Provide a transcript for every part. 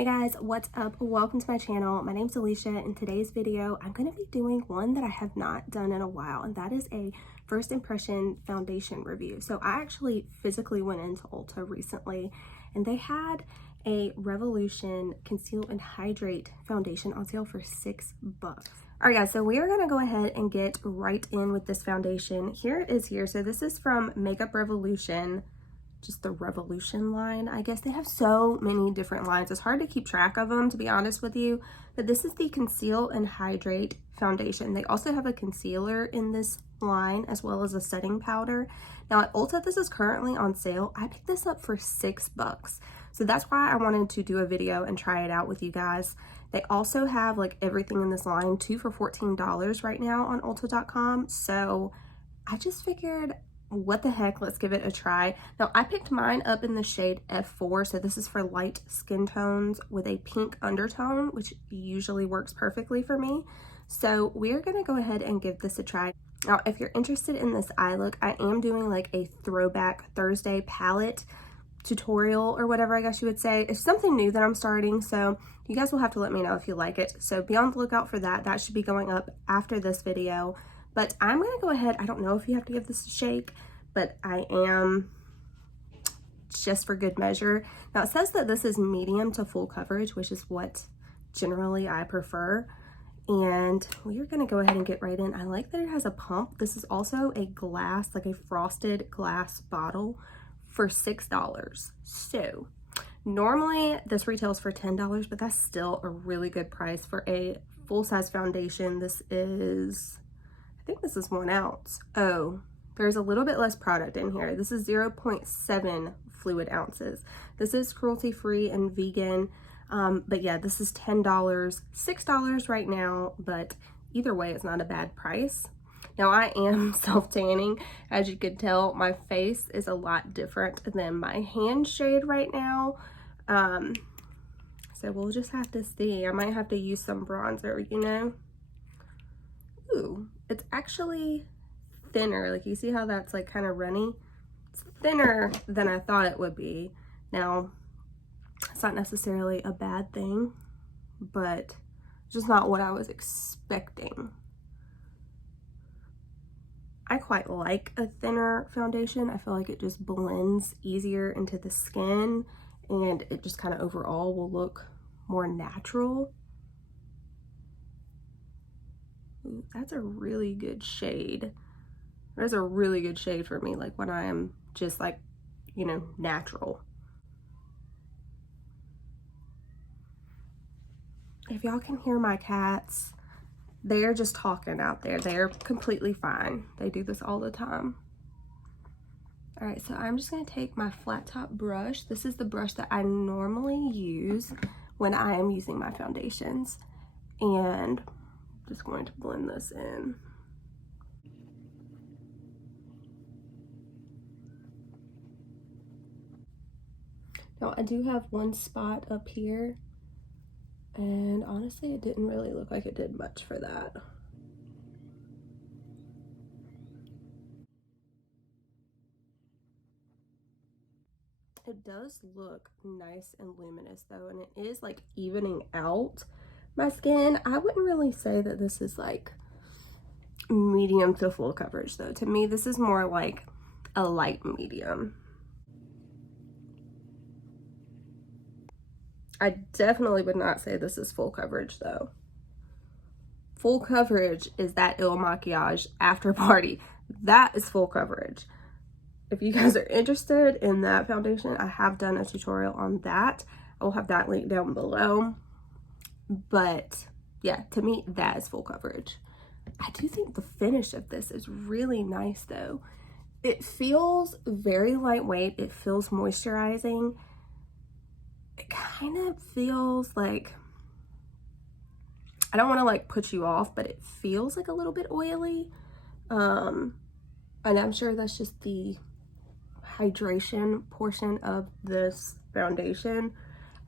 Hey guys, what's up? Welcome to my channel. My name's Alicia. In today's video, I'm going to be doing one that I have not done in a while, and that is a first impression foundation review. So I actually physically went into Ulta recently, and they had a Revolution Conceal and Hydrate foundation on sale for $6. All right guys, so we are going to go ahead and get right in with this foundation. Here it is here. So this is from Makeup Revolution. Just the Revolution line. I guess they have so many different lines. It's hard to keep track of them, to be honest with you. But this is the Conceal and Hydrate foundation. They also have a concealer in this line as well as a setting powder. Now at Ulta, this is currently on sale. I picked this up for $6. So that's why I wanted to do a video and try it out with you guys. They also have like everything in this line, 2 for $14 right now on Ulta.com. So I just figured, what the heck, let's give it a try. Now I picked mine up in the shade F4, so this is for light skin tones with a pink undertone, which usually works perfectly for me. So we're gonna go ahead and give this a try. Now if you're interested in this eye look, I am doing like a throwback Thursday palette tutorial or whatever, I guess you would say. It's something new that I'm starting, so you guys will have to let me know if you like it. So be on the lookout for that. That should be going up after this video. But I'm going to go ahead, I don't know if you have to give this a shake, but I am, just for good measure. Now it says that this is medium to full coverage, which is what generally I prefer. And we're going to go ahead and get right in. I like that it has a pump. This is also a glass, like a frosted glass bottle for $6. So normally this retails for $10, but that's still a really good price for a full-size foundation. This is, I think this is 1 ounce. Oh, there's a little bit less product in here. This is 0.7 fluid ounces. This is cruelty-free and vegan. But yeah, this is $10, $6 right now, but either way, it's not a bad price. Now I am self-tanning. As you can tell, my face is a lot different than my hand shade right now. So we'll just have to see. I might have to use some bronzer, you know? Ooh, it's actually thinner. Like, you see how that's like kind of runny? It's thinner than I thought it would be. Now, it's not necessarily a bad thing, but just not what I was expecting. I quite like a thinner foundation. I feel like it just blends easier into the skin, and it just kind of overall will look more natural. Ooh, that's a really good shade. There's a really good shade for me, like when I am just like, you know, natural. If y'all can hear my cats, they're just talking out there. They're completely fine. They do this all the time. All right, so I'm just gonna take my flat top brush. This is the brush that I normally use when I am using my foundations. And I'm just going to blend this in. Now I do have one spot up here, and honestly it didn't really look like it did much for that. It does look nice and luminous though, and it is like evening out my skin. I wouldn't really say that this is like medium to full coverage though. To me, this is more like a light medium. I definitely would not say this is full coverage though. Full coverage is that Il Makiage after party. That is full coverage. If you guys are interested in that foundation, I have done a tutorial on that. I will have that link down below. But yeah, to me, that is full coverage. I do think the finish of this is really nice though. It feels very lightweight. It feels moisturizing. It kind of feels like, I don't want to like put you off, but it feels like a little bit oily. And I'm sure that's just the hydration portion of this foundation.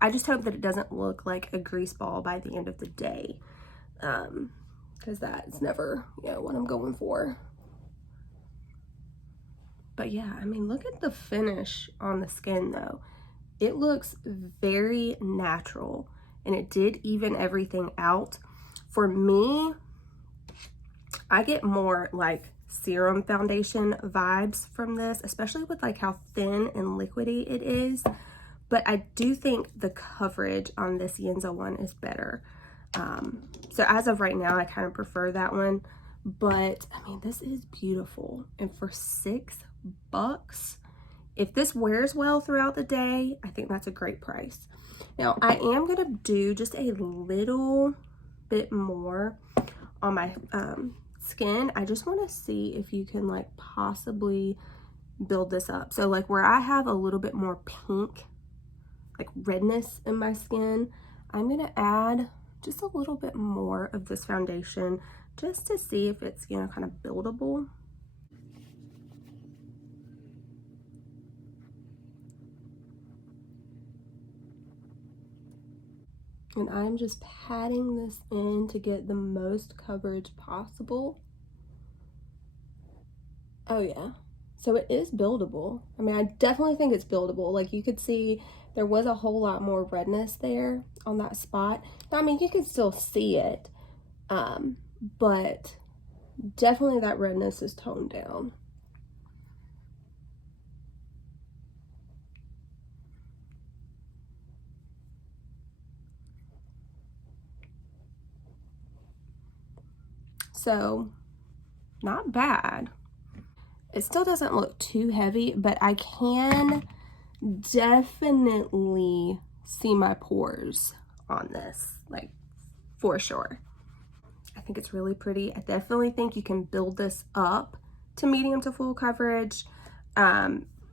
I just hope that it doesn't look like a grease ball by the end of the day, because that's never, you know, what I'm going for. But yeah, I mean, look at the finish on the skin though. It looks very natural, and it did even everything out. For me, I get more like serum foundation vibes from this, especially with like how thin and liquidy it is. But I do think the coverage on this Yenza one is better. So as of right now, I kind of prefer that one. But I mean, this is beautiful. And for $6, if this wears well throughout the day, I think that's a great price. Now, I am going to do just a little bit more on my skin. I just want to see if you can like possibly build this up. So like where I have a little bit more pink, like redness in my skin, I'm going to add just a little bit more of this foundation just to see if it's, you know, kind of buildable. And I'm just patting this in to get the most coverage possible. Oh yeah, so it is buildable. I mean, I definitely think it's buildable. Like you could see there was a whole lot more redness there on that spot. I mean, you can still see it, but definitely that redness is toned down. So not bad. It still doesn't look too heavy, but I can definitely see my pores on this, like for sure. I think it's really pretty. I definitely think you can build this up to medium to full coverage.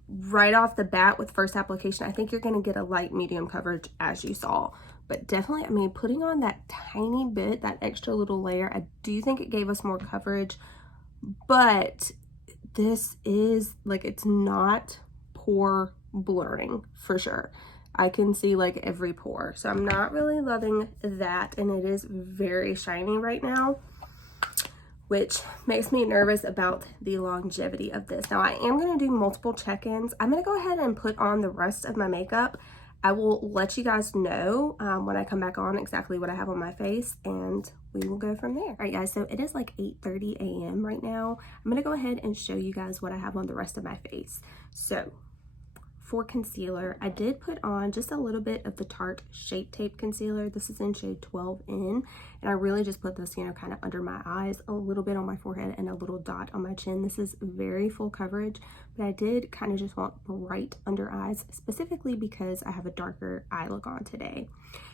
Right off the bat with first application, I think you're going to get a light medium coverage as you saw. But definitely, I mean, putting on that tiny bit, that extra little layer, I do think it gave us more coverage. But this is like, it's not pore blurring for sure. I can see like every pore. So I'm not really loving that. And it is very shiny right now, which makes me nervous about the longevity of this. Now I am going to do multiple check-ins. I'm going to go ahead and put on the rest of my makeup. I will let you guys know when I come back on exactly what I have on my face, and we will go from there. All right, guys, so it is like 8:30 a.m. right now. I'm going to go ahead and show you guys what I have on the rest of my face. So for concealer, I did put on just a little bit of the Tarte Shape Tape Concealer. This is in shade 12N, and I really just put this, you know, kind of under my eyes, a little bit on my forehead, and a little dot on my chin. This is very full coverage, but I did kind of just want bright under eyes, specifically because I have a darker eye look on today.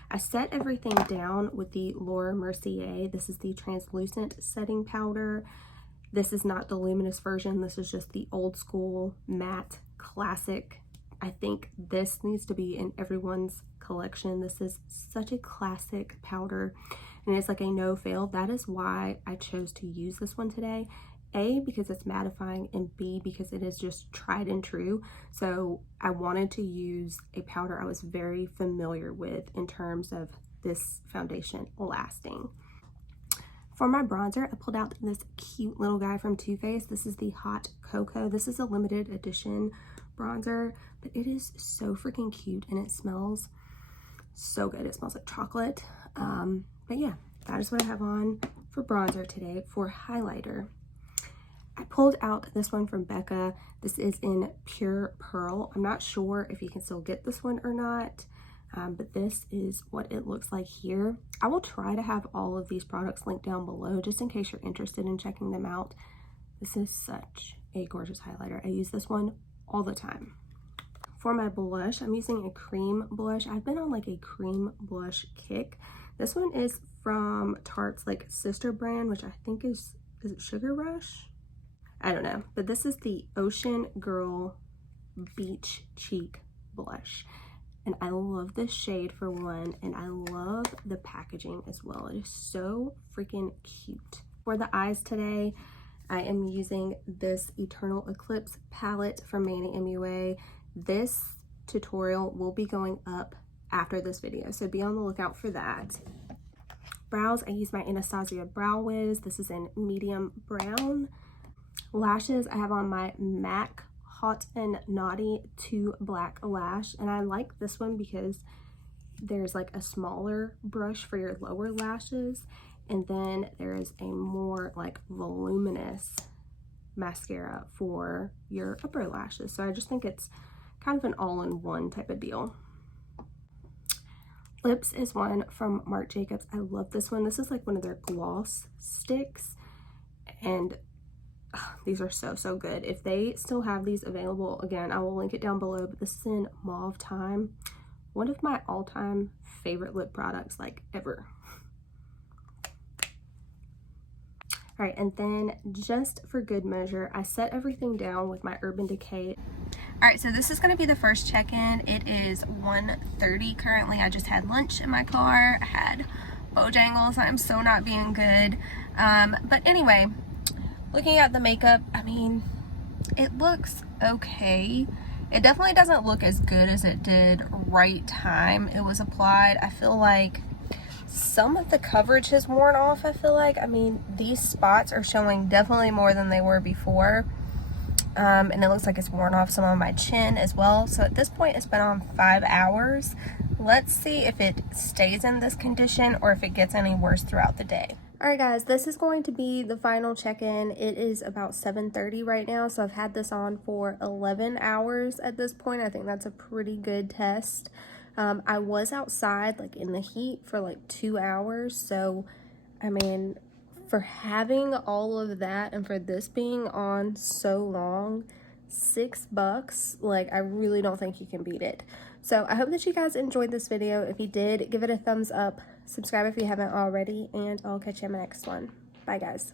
I set everything down with the Laura Mercier. This is the translucent setting powder. This is not the luminous version. This is just the old school matte classic. I think this needs to be in everyone's collection. This is such a classic powder, and it's like a no fail. That is why I chose to use this one today. A, because it's mattifying, and B, because it is just tried and true. So I wanted to use a powder I was very familiar with in terms of this foundation lasting. For my bronzer, I pulled out this cute little guy from Too Faced. This is the Hot Cocoa. This is a limited edition bronzer, but it is so freaking cute, and it smells so good. It smells like chocolate. But yeah, that is what I have on for bronzer today. For highlighter, I pulled out this one from Becca. This is in Pure Pearl. I'm not sure if you can still get this one or not, but this is what it looks like here. I will try to have all of these products linked down below just in case you're interested in checking them out. This is such a gorgeous highlighter. I use this one all the time. For my blush, I'm using a cream blush. I've been on like a cream blush kick. This one is from Tarte's like sister brand, which I think is it Sugar Rush? I don't know, but this is the Ocean Girl Beach Cheek Blush. And I love this shade for one, and I love the packaging as well. It is so freaking cute. For the eyes today, I am using this Eternal Eclipse palette from Manny MUA. This tutorial will be going up after this video, so be on the lookout for that. Brows, I use my Anastasia Brow Wiz. This is in medium brown. Lashes, I have on my MAC Hot and Naughty 2 Black Lash, and I like this one because there's like a smaller brush for your lower lashes, and then there is a more like voluminous mascara for your upper lashes. So I just think it's kind of an all-in-one type of deal. Lips is one from Marc Jacobs. I love this one. This is like one of their gloss sticks, and these are so good. If they still have these available, again, I will link it down below, but this is in Mauve Time. One of my all-time favorite lip products, like ever. All right, and then just for good measure, I set everything down with my Urban Decay. All right, so this is gonna be the first check-in. It is 1:30 currently. I just had lunch in my car. I had Bojangles. I'm so not being good. But anyway, looking at the makeup, I mean, it looks okay. It definitely doesn't look as good as it did right time it was applied. I feel like some of the coverage has worn off, I feel like. I mean, these spots are showing definitely more than they were before. And it looks like it's worn off some of my chin as well. So at this point, it's been on 5 hours. Let's see if it stays in this condition or if it gets any worse throughout the day. All right, guys, this is going to be the final check-in. It is about 7:30 right now, so I've had this on for 11 hours at this point. I think that's a pretty good test. I was outside, like, in the heat for, like, 2 hours, so, I mean, for having all of that and for this being on so long, $6, like, I really don't think you can beat it. So I hope that you guys enjoyed this video. If you did, give it a thumbs up, subscribe if you haven't already, and I'll catch you in my next one. Bye, guys.